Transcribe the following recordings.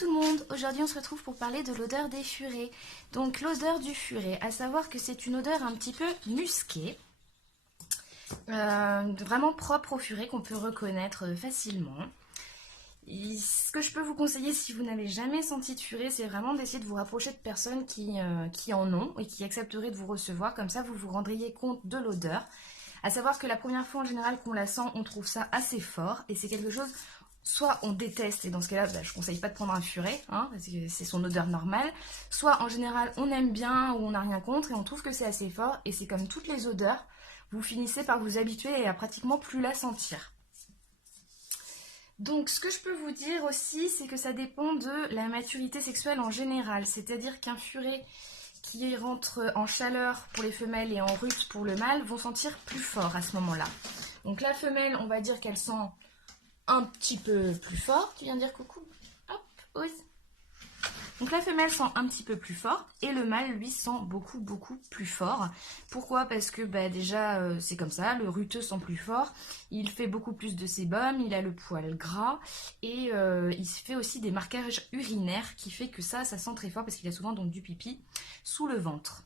tout le monde, aujourd'hui on se retrouve pour parler de l'odeur des furets. Donc l'odeur du furet, à savoir que c'est une odeur un petit peu musquée, vraiment propre au furet qu'on peut reconnaître facilement. Et ce que je peux vous conseiller si vous n'avez jamais senti de furet, c'est vraiment d'essayer de vous rapprocher de personnes qui en ont et qui accepteraient de vous recevoir, comme ça vous vous rendriez compte de l'odeur. À savoir que la première fois en général qu'on la sent, on trouve ça assez fort et c'est quelque chose... Soit on déteste, et dans ce cas-là, je ne conseille pas de prendre un furet, hein, parce que c'est son odeur normale. Soit en général, on aime bien ou on n'a rien contre et on trouve que c'est assez fort. Et c'est comme toutes les odeurs, vous finissez par vous habituer et à pratiquement plus la sentir. Donc ce que je peux vous dire aussi, c'est que ça dépend de la maturité sexuelle en général. C'est-à-dire qu'un furet qui rentre en chaleur pour les femelles et en rut pour le mâle vont sentir plus fort à ce moment-là. Donc la femelle, on va dire qu'elle sent un petit peu plus fort. Tu viens dire coucou. Hop, ose. Donc la femelle sent un petit peu plus fort et le mâle lui sent beaucoup plus fort. Pourquoi? Parce que déjà c'est comme ça, le ruteux sent plus fort, il fait beaucoup plus de sébum, il a le poil gras et il fait aussi des marquages urinaires qui fait que ça sent très fort parce qu'il a souvent donc du pipi sous le ventre.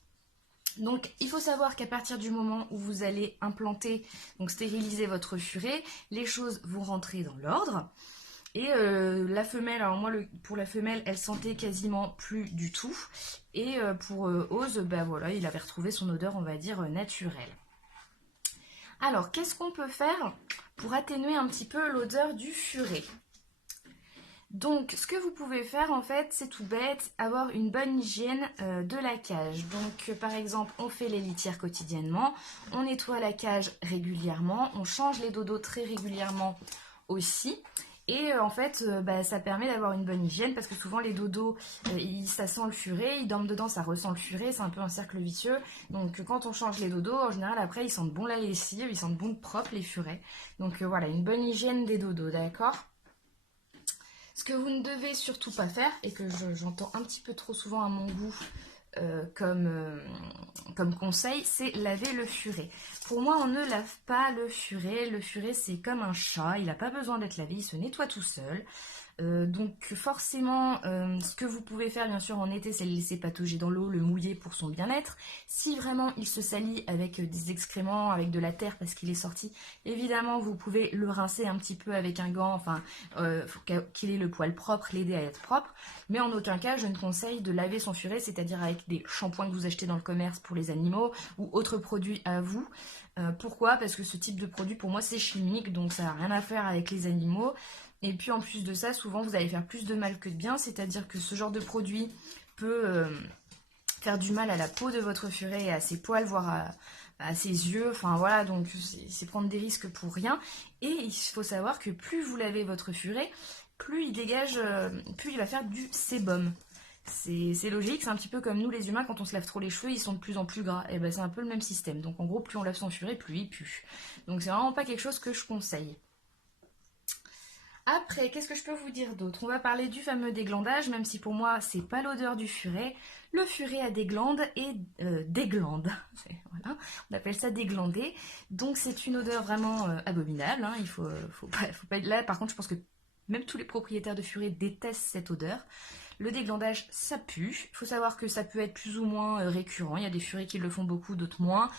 Donc il faut savoir qu'à partir du moment où vous allez implanter, donc stériliser votre furet, les choses vont rentrer dans l'ordre. Et la femelle, alors moi pour la femelle, elle sentait quasiment plus du tout. Et pour Ose, voilà, il avait retrouvé son odeur, on va dire, naturelle. Alors qu'est-ce qu'on peut faire pour atténuer un petit peu l'odeur du furet ? Donc, ce que vous pouvez faire, en fait, c'est tout bête, avoir une bonne hygiène de la cage. Donc, par exemple, on fait les litières quotidiennement, on nettoie la cage régulièrement, on change les dodos très régulièrement aussi. Et en fait, ça permet d'avoir une bonne hygiène parce que souvent les dodos, ça sent le furet, ils dorment dedans, ça ressent le furet, c'est un peu un cercle vicieux. Donc quand on change les dodos, en général après ils sentent bon la lessive, ils sentent bon propre les furets. Donc voilà, une bonne hygiène des dodos, d'accord ? Ce que vous ne devez surtout pas faire, et que j'entends un petit peu trop souvent à mon goût comme conseil, c'est laver le furet. Pour moi, on ne lave pas le furet. Le furet, c'est comme un chat, il n'a pas besoin d'être lavé, il se nettoie tout seul. Donc forcément, ce que vous pouvez faire bien sûr en été, c'est le laisser patauger dans l'eau, le mouiller pour son bien-être. Si vraiment il se salit avec des excréments, avec de la terre parce qu'il est sorti, évidemment vous pouvez le rincer un petit peu avec un gant, enfin faut qu'il ait le poil propre, l'aider à être propre. Mais en aucun cas je ne conseille de laver son furet, c'est-à-dire avec des shampoings que vous achetez dans le commerce pour les animaux ou autres produits à vous. Pourquoi? Parce que ce type de produit pour moi c'est chimique, donc ça n'a rien à faire avec les animaux. Et puis en plus de ça, souvent vous allez faire plus de mal que de bien, c'est-à-dire que ce genre de produit peut faire du mal à la peau de votre furet et à ses poils, voire à ses yeux. Enfin voilà, donc c'est prendre des risques pour rien. Et il faut savoir que plus vous lavez votre furet, plus il dégage, plus il va faire du sébum. C'est logique, c'est un petit peu comme nous les humains, quand on se lave trop les cheveux, ils sont de plus en plus gras. Et c'est un peu le même système. Donc en gros, plus on lave son furet, plus il pue. Donc c'est vraiment pas quelque chose que je conseille. Après, qu'est-ce que je peux vous dire d'autre? On va parler du fameux déglandage, même si pour moi, c'est pas l'odeur du furet. Le furet a des glandes et des glandes. Voilà, on appelle ça déglandé. Donc c'est une odeur vraiment abominable. Hein. Il faut pas être là. Par contre, je pense que même tous les propriétaires de furet détestent cette odeur. Le déglandage, ça pue. Il faut savoir que ça peut être plus ou moins récurrent. Il y a des furets qui le font beaucoup, d'autres moins.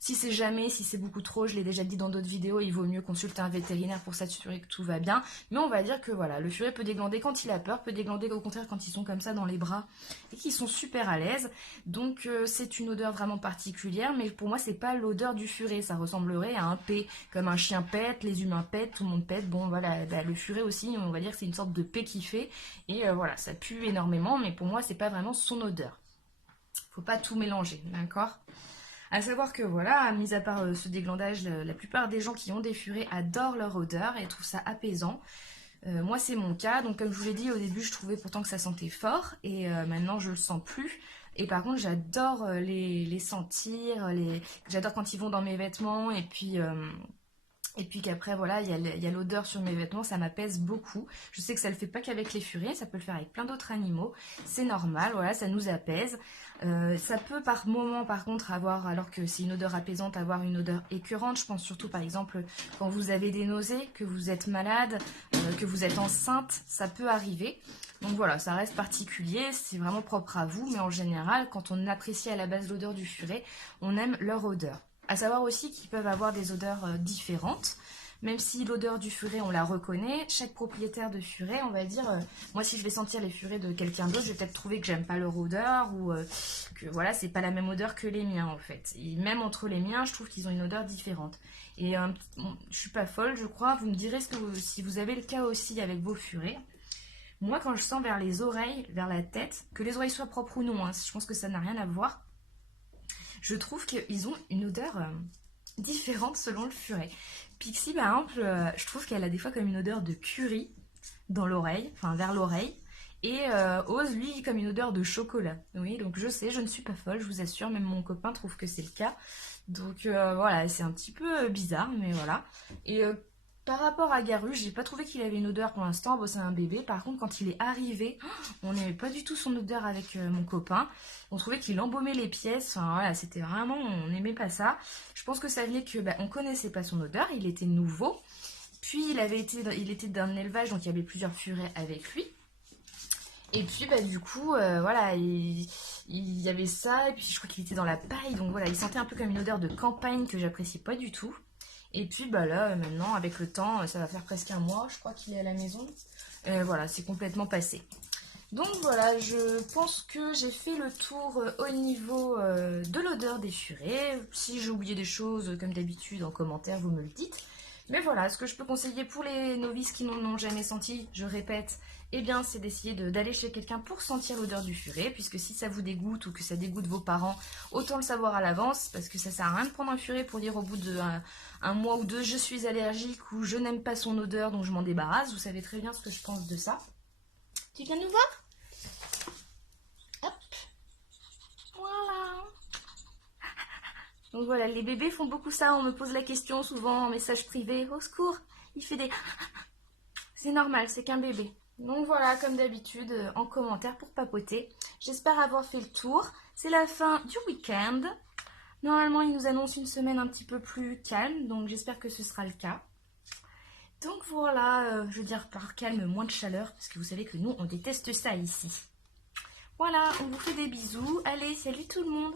Si c'est beaucoup trop, je l'ai déjà dit dans d'autres vidéos, il vaut mieux consulter un vétérinaire pour s'assurer que tout va bien. Mais on va dire que voilà, le furet peut déglander quand il a peur, peut déglander au contraire quand ils sont comme ça dans les bras et qu'ils sont super à l'aise. Donc c'est une odeur vraiment particulière, mais pour moi c'est pas l'odeur du furet, ça ressemblerait à un pet, comme un chien pète, les humains pètent, tout le monde pète. Bon voilà, le furet aussi, on va dire que c'est une sorte de pet qui fait. Et voilà, ça pue énormément, mais pour moi c'est pas vraiment son odeur. Faut pas tout mélanger, d'accord ? À savoir que voilà, mis à part ce déglandage, la plupart des gens qui ont des furets adorent leur odeur et trouvent ça apaisant. Moi c'est mon cas, donc comme je vous l'ai dit au début, je trouvais pourtant que ça sentait fort et maintenant je le sens plus. Et par contre j'adore les sentir, j'adore quand ils vont dans mes vêtements et puis Et puis qu'après, voilà, il y a l'odeur sur mes vêtements, ça m'apaise beaucoup. Je sais que ça le fait pas qu'avec les furets, ça peut le faire avec plein d'autres animaux. C'est normal, voilà, ça nous apaise. Ça peut par moment, par contre, avoir, alors que c'est une odeur apaisante, avoir une odeur écœurante. Je pense surtout, par exemple, quand vous avez des nausées, que vous êtes malade, que vous êtes enceinte, ça peut arriver. Donc voilà, ça reste particulier, c'est vraiment propre à vous, mais en général, quand on apprécie à la base l'odeur du furet, on aime leur odeur. À savoir aussi qu'ils peuvent avoir des odeurs différentes, même si l'odeur du furet on la reconnaît, chaque propriétaire de furet, on va dire, moi si je vais sentir les furets de quelqu'un d'autre, je vais peut-être trouver que j'aime pas leur odeur ou que voilà, c'est pas la même odeur que les miens en fait. Et même entre les miens, je trouve qu'ils ont une odeur différente. Et bon, je suis pas folle, je crois, vous me direz si vous avez le cas aussi avec vos furets. Moi quand je sens vers les oreilles, vers la tête, que les oreilles soient propres ou non, hein, je pense que ça n'a rien à voir. Je trouve qu'ils ont une odeur différente selon le furet. Pixie, par exemple, je trouve qu'elle a des fois comme une odeur de curry dans l'oreille, enfin vers l'oreille. Et Ose, lui, comme une odeur de chocolat. Oui, donc je sais, je ne suis pas folle, je vous assure, même mon copain trouve que c'est le cas. Donc voilà, c'est un petit peu bizarre, mais voilà. Et par rapport à Garu, j'ai pas trouvé qu'il avait une odeur pour l'instant. Bon, c'est un bébé. Par contre, quand il est arrivé, on n'aimait pas du tout son odeur avec mon copain. On trouvait qu'il embaumait les pièces. Enfin voilà, c'était vraiment, on n'aimait pas ça. Je pense que ça venait que on connaissait pas son odeur. Il était nouveau. Puis il était d'un élevage, donc il y avait plusieurs furets avec lui. Et puis du coup, voilà, il y avait ça. Et puis je crois qu'il était dans la paille. Donc voilà, il sentait un peu comme une odeur de campagne que j'apprécie pas du tout. Et puis là, maintenant, avec le temps, ça va faire presque un mois, je crois qu'il est à la maison. Voilà, c'est complètement passé. Donc voilà, je pense que j'ai fait le tour au niveau de l'odeur des furets. Si j'ai oublié des choses, comme d'habitude, en commentaire, vous me le dites. Mais voilà, ce que je peux conseiller pour les novices qui n'en ont jamais senti, je répète, eh bien c'est d'essayer d'aller chez quelqu'un pour sentir l'odeur du furet, puisque si ça vous dégoûte ou que ça dégoûte vos parents, autant le savoir à l'avance, parce que ça sert à rien de prendre un furet pour dire au bout d'un mois ou deux, je suis allergique ou je n'aime pas son odeur, donc je m'en débarrasse. Vous savez très bien ce que je pense de ça. Tu viens nous voir? Hop, voilà. Donc voilà, les bébés font beaucoup ça, on me pose la question souvent en message privé, au secours, il fait des... C'est normal, c'est qu'un bébé. Donc voilà, comme d'habitude, en commentaire pour papoter. J'espère avoir fait le tour. C'est la fin du week-end. Normalement, il nous annonce une semaine un petit peu plus calme, donc j'espère que ce sera le cas. Donc voilà, je veux dire par calme, moins de chaleur, parce que vous savez que nous, on déteste ça ici. Voilà, on vous fait des bisous. Allez, salut tout le monde.